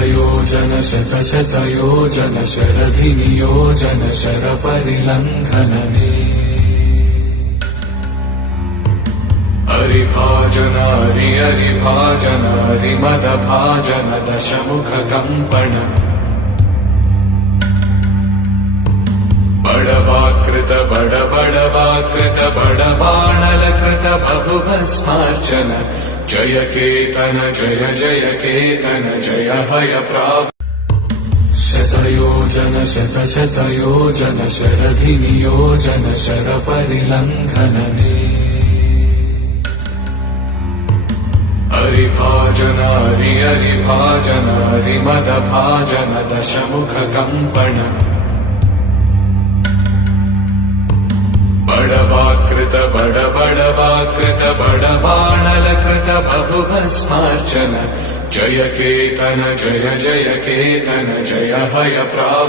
शतयोजन शतशतयोजन शरधिनियोजन शरपरिलङ्घनने हरिभाजन हरिभाजन हरिमदभाजन दशमुखकम्पण बडवाकृत बडवाकृत बडबाणलकृत बहुभस्मार्चन जय केतन जय जय केतन जय हय प्राप शतयोजन शतशतयोजन शरधिनियोजन शरपरिलङ्घनने हरिभाजन हरिभाजन हरिमदभाजन दशमुखकम्पण बडवाकृत बडवाकृत बडबाणलकृत बहुभस्मार्चन जय केतन जय जय केतन जय हय प्राप